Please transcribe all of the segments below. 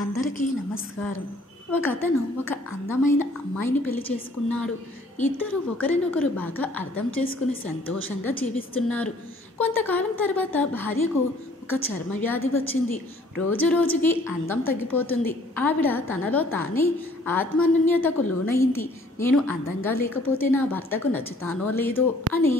అందరికీ నమస్కారం. ఒకతను ఒక అందమైన అమ్మాయిని పెళ్లి చేసుకున్నాడు. ఇద్దరు ఒకరినొకరు బాగా అర్థం చేసుకుని సంతోషంగా జీవిస్తున్నారు. కొంతకాలం తర్వాత భార్యకు ఒక చర్మ వ్యాధి వచ్చింది. రోజు రోజుకి అందం తగ్గిపోతుంది. ఆవిడ తనలో తానే ఆత్మన్యూన్యతకు లోనయింది. నేను అందంగా లేకపోతే నా భర్తకు నచ్చుతానో లేదో అనే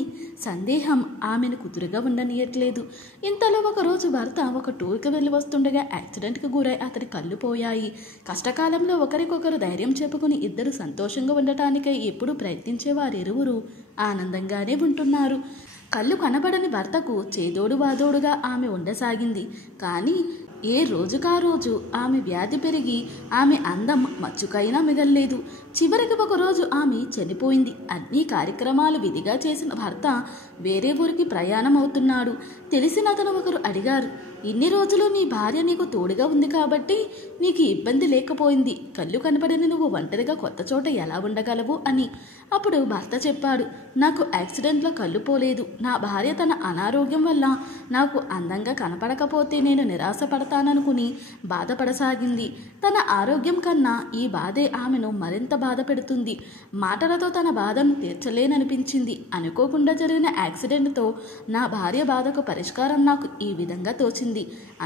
సందేహం ఆమెను కుదురుగా ఉండనీయట్లేదు. ఇంతలో ఒకరోజు భర్త ఒక టూర్కి వెళ్ళి వస్తుండగా యాక్సిడెంట్కి గురై అతడి కళ్ళు పోయాయి. కష్టకాలంలో ఒకరికొకరు ధైర్యం చెప్పుకుని ఇద్దరు సంతోషంగా ఉండటానికై ఎప్పుడు ప్రయత్నించే వారిరువురు ఆనందంగానే ఉంటున్నారు. కళ్ళు కనబడని భర్తకు చేదోడు వాదోడుగా ఆమె ఉండసాగింది. కానీ ఏ రోజుకా రోజు ఆమె వ్యాధి పెరిగి ఆమె అందం మచ్చుకైనా మిగల్లేదు. చివరికి ఒకరోజు ఆమె చనిపోయింది. అన్ని కార్యక్రమాలు విధిగా చేసిన భర్త వేరే ఊరికి ప్రయాణం అవుతున్నాడు. తెలిసిన అతను ఒకరు అడిగారు, ఇన్ని రోజులు నీ భార్య నీకు తోడుగా ఉంది కాబట్టి నీకు ఇబ్బంది లేకపోయింది. కళ్ళు కనపడని నువ్వు ఒంటరిగా కొత్త చోట ఎలా ఉండగలవు అని. అప్పుడు భర్త చెప్పాడు, నాకు యాక్సిడెంట్లో కళ్ళు పోలేదు. నా భార్య తన అనారోగ్యం వల్ల నాకు అందంగా కనపడకపోతే నేను నిరాశపడతాననుకుని బాధపడసాగింది. తన ఆరోగ్యం కన్నా ఈ బాధే ఆమెను మరింత బాధ పెడుతుంది. మాటలతో తన బాధను తీర్చలేననిపించింది. అనుకోకుండా జరిగిన యాక్సిడెంట్తో నా భార్య బాధకు పరిష్కారం నాకు ఈ విధంగా తోచింది.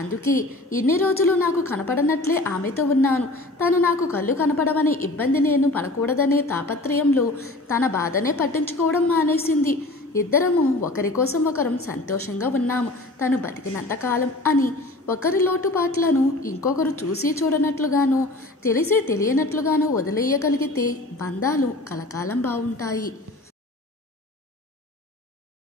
అందుకే ఇన్ని రోజులు నాకు కనపడనట్లే ఆమెతో ఉన్నాను. తను నాకు కళ్ళు కనపడవనే ఇబ్బంది నేను పడకూడదనే తాపత్రయంలో తన బాధనే పట్టించుకోవడం మానేసింది. ఇద్దరము ఒకరి కోసం ఒకరం సంతోషంగా ఉన్నాము తను బతికినంతకాలం అని. ఒకరి లోటుపాట్లను ఇంకొకరు చూసి చూడనట్లుగానో తెలిసి తెలియనట్లుగానో వదిలేయగలిగితే బంధాలు కలకాలం బాగుంటాయి.